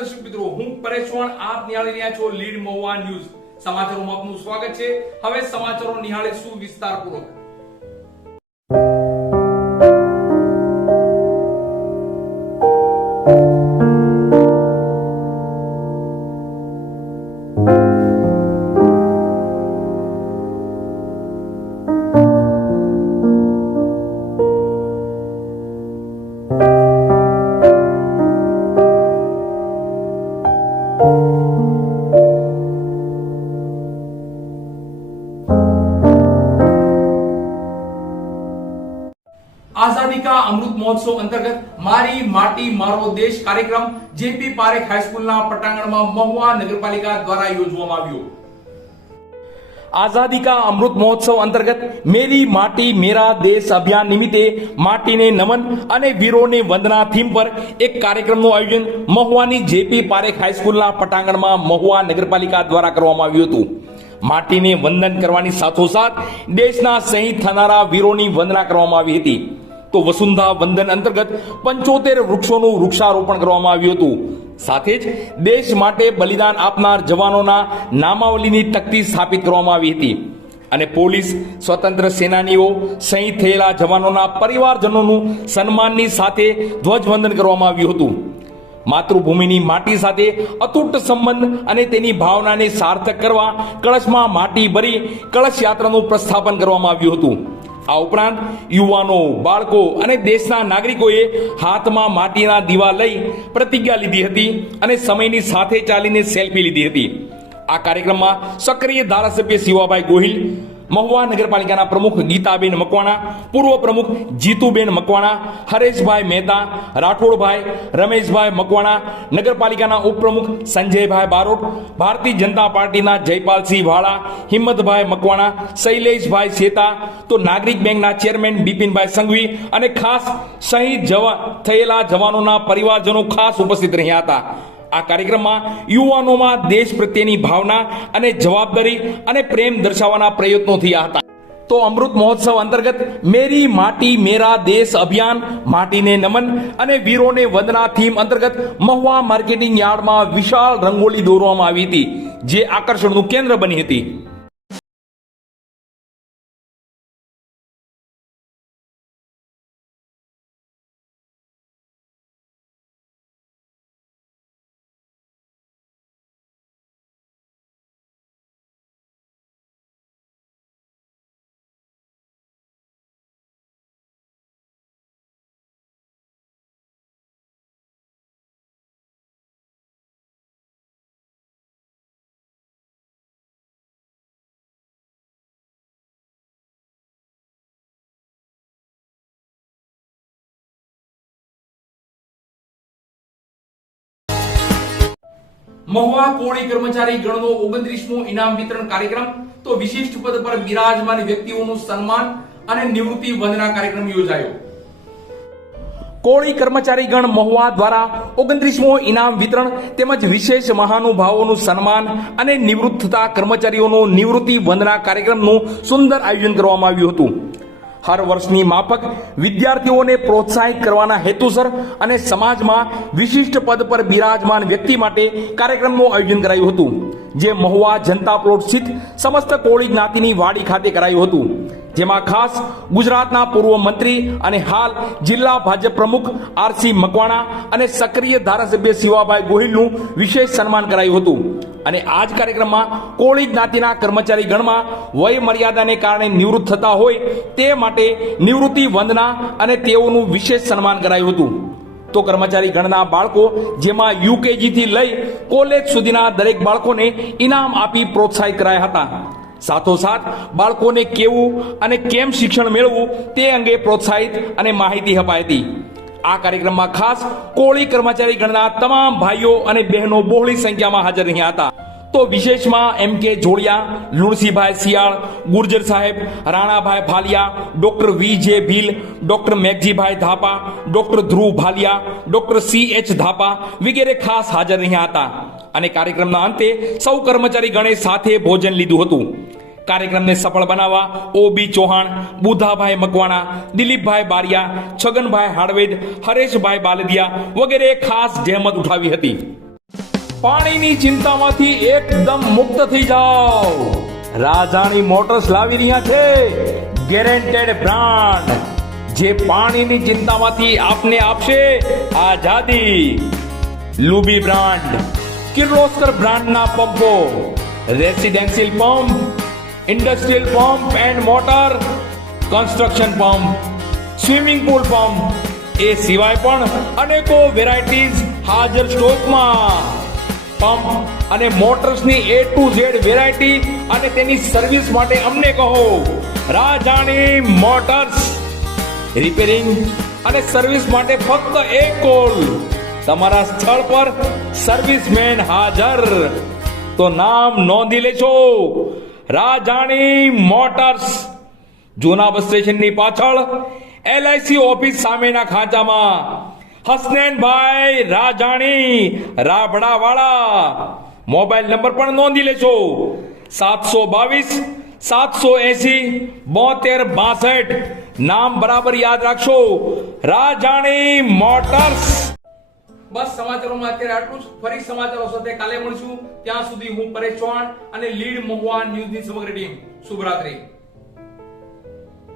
દર્શક મિત્રો, હું પરેશ ચૌહાણ, આપ નિહાળી રહ્યા છો લીડ મહુવા ન્યૂઝ. સમાચારોમાં આપનું સ્વાગત છે. હવે સમાચારો નિહાળીશું વિસ્તારપૂર્વક. आजादी का अमृत महोत्सव अंतर्गत मारी माटी मारो देश कार्यक्रम जेपी पारेख हाईस्कूलના પટાંગણમાં મહુવા નગરપાલિકા દ્વારા યોજવામાં આવ્યો. आजादी का अमृत महोत्सव अंतर्गत मेरी माटी मेरा देश अभियान निमित्ते माटीने नमन અને વીરોને વંદના થીમ પર એક કાર્યક્રમનું આયોજન મહુવાની જેપી પારેખ હાઈસ્કૂલના પટાંગણમાં મહુવા નગરપાલિકા દ્વારા કરવામાં આવ્યું હતું. માટીને વંદન કરવાની સાથોસાથ દેશના શહીદ થનારા વીરોની વંદના કરવામાં આવી હતી. તો વસુંધરા વંદન અંતર્ગત 75 વૃક્ષોનું વૃક્ષારોપણ કરવામાં આવ્યું હતું. સાથે જ દેશ માટે બલિદાન આપનાર જવાનોના નામાવલીની તકતી સ્થાપિત કરવામાં આવી હતી અને પોલીસ, સ્વતંત્ર સેનાનીઓ, શહીદ થયેલા જવાનોના પરિવારજનોનું સન્માનની સાથે ધ્વજવંદન કરવામાં આવ્યું હતું. માતૃભૂમિની માટી સાથે અતૂટ સંબંધ અને તેની ભાવનાને સાર્થક કરવા કળશમાં માટી ભરી કળશ યાત્રાનું પ્રસ્થાપન કરવામાં આવ્યું હતું. આ ઉપરાંત યુવાનો, બાળકો અને દેશના નાગરિકોએ હાથમાં માટીના દીવા લઈ પ્રતિજ્ઞા લીધી હતી અને સમયની સાથે ચાલીને સેલ્ફી લીધી હતી. આ કાર્યક્રમમાં સક્રિય ધારાસભ્ય શિવાભાઈ ગોહિલ, મહુવા નગરપાલિકાના પ્રમુખ ગીતાબેન મકવાણા, પૂર્વ પ્રમુખ જીતુબેન મકવાણા, હરેશભાઈ મહેતા, રાઠોડભાઈ, રમેશભાઈ મકવાણા, નગરપાલિકાના ઉપપ્રમુખ સંજયભાઈ બારોટ, ભારતીય જનતા પાર્ટીના જયપાલસિંહ વાળા, હિંમતભાઈ મકવાણા, શૈલેષભાઈ શેતા, તો નાગરિક બેંકના ચેરમેન બિપિનભાઈ સંઘવી અને ખાસ શહીદ થયેલા જવાનોના પરિવારજનો ખાસ ઉપસ્થિત રહ્યા હતા. આ કાર્યક્રમમાં યુવાનોમાં દેશ પ્રત્યેની ભાવના અને જવાબદારી અને પ્રેમ દર્શાવવાના પ્રયત્નો થયા હતા. તો અમૃત મહોત્સવ અંતર્ગત મેરી માટી મેરા દેશ અભિયાન, માટીને નમન અને વીરોને વંદના થીમ અંતર્ગત મહુવા માર્કેટિંગ યાર્ડમાં વિશાળ રંગોળી દોરવામાં આવી હતી, જે આકર્ષણનું કેન્દ્ર બની હતી. મહુવા કોળી કર્મચારી ગણનો 29મો ઇનામ વિતરણ કાર્યક્રમ, તો વિશિષ્ટ પદ પર બિરાજમાન વ્યક્તિઓનું સન્માન અને નિવૃત્તિ વંદના કાર્યક્રમ યોજાયો. કોળી કર્મચારી ગણ મહુવા દ્વારા 29મો ઇનામ વિતરણ તેમજ વિશેષ મહાનુભાવોનું સન્માન અને નિવૃત્ત થતા કર્મચારીઓનો નિવૃત્તિ વંદના કાર્યક્રમનું સુંદર આયોજન કરવામાં આવ્યું હતું. હર વર્ષની માફક વિદ્યાર્થીઓને પ્રોત્સાહિત કરવાના હેતુસર અને સમાજમાં વિશિષ્ટ પદ પર બિરાજમાન વ્યક્તિ માટે કાર્યક્રમનું આયોજન કરાયું હતું, જે મહુવા જનતા પ્લોટ સ્થિત સમસ્ત કોળી જ્ઞાતિની વાડી ખાતે કરાયું હતું. જેમાં ખાસ ગુજરાતના પૂર્વ મંત્રી અને હાલ જિલ્લા ભાજપ પ્રમુખ આરસી મકવાણા અને સક્રિય ધારાસભ્ય શિવાભાઈ ગોહિલનું વિશેષ સન્માન કરાયું હતું. અને આ જ કાર્યક્રમમાં કોળી જ્ઞાતિના કર્મચારી ગણમાં વય મર્યાદાને કારણે નિવૃત્ત થતા હોય તે માટે નિવૃત્તિ વંદના અને તેઓનું વિશેષ સન્માન કરાયું હતું. તો કર્મચારી ગણના બાળકો, જેમાં યુકેજી થી લઈ કોલેજ સુધીના દરેક બાળકોને ઇનામ આપી પ્રોત્સાહિત કરાયા હતા. સાથોસાથ બાળકોને કેવું અને કેમ શિક્ષણ મેળવવું તે અંગે પ્રોત્સાહિત અને માહિતી અપાઈ હતી. આ કાર્યક્રમમાં ખાસ કોળી કર્મચારી ગણના તમામ ભાઈઓ અને બહેનો બહોળી સંખ્યામાં હાજર રહ્યા હતા. તો વિશેષમાં MK જોડિયા, લુણસીભાઈ Shiyal, Gurjar Saheb, Ranabhai Bhaliya, doctor VJ Bhil, doctor Meghjibhai Dhapa, doctor Dhruv Bhaliya, doctor CH Dhapa વગેરે ખાસ હાજર રહ્યા હતા. અને કાર્યક્રમના અંતે સૌ કર્મચારી ગણે સાથે ભોજન લીધું હતું. કાર્યક્રમને સફળ બનાવવા OB ચૌહાણ, બુધાભાઈ મકવાણા, દિલીપભાઈ બારિયા, છગનભાઈ હાડવેદ, હરેશભાઈ બાલદિયા વગેરે ખાસ જહેમત ઉઠાવી હતી. પાણીની ચિંતામાંથી એકદમ મુક્ત થઈ જાઓ. રાજાણી મોટર્સ લાવી રહ્યા છે ગેરંટેડ બ્રાન્ડ, જે પાણીની ચિંતામાંથી આપને આપશે આઝાદી. લુબી બ્રાન્ડ, કિર્લોસ્કર બ્રાન્ડના પંપો, residential pump, industrial pump and motor, construction pump, swimming pool pump, એ સિવાય પણ અનેકો વેરાયટીઝ હાજર સ્ટોકમાં. પંપ અને મોટર્સની A to Z વેરાયટી અને તેની સર્વિસ માટે અમને કહો રાજાણી મોટર્સ. રિપેરિંગ અને સર્વિસ માટે ફક્ત એક કોલ. તમારા સ્થળ પર સર્વિસમેન હાજર. તો નામ નોંધી લેજો, રાજાણી મોટર્સ, જૂના બસ સ્ટેશનની પાછળ LIC ઓફિસ સામેના ખાંચામાં. હસનૈનભાઈ રાજાણી, રાબડાવાળા. મોબાઈલ નંબર પણ નોંધી લેજો 722 780 7262. નામ બરાબર યાદ રાખશો, રાજાણી મોટર્સ. બસ સમાચારોમાં અત્યારે આટલું જ. ફરી સમાચારો સાથે કાલે મળશું. ત્યાં સુધી હું પરેશ ચૌહાણ અને લીડ મહુવા ન્યૂઝની સમગ્ર ટીમ શુભરાત્રી.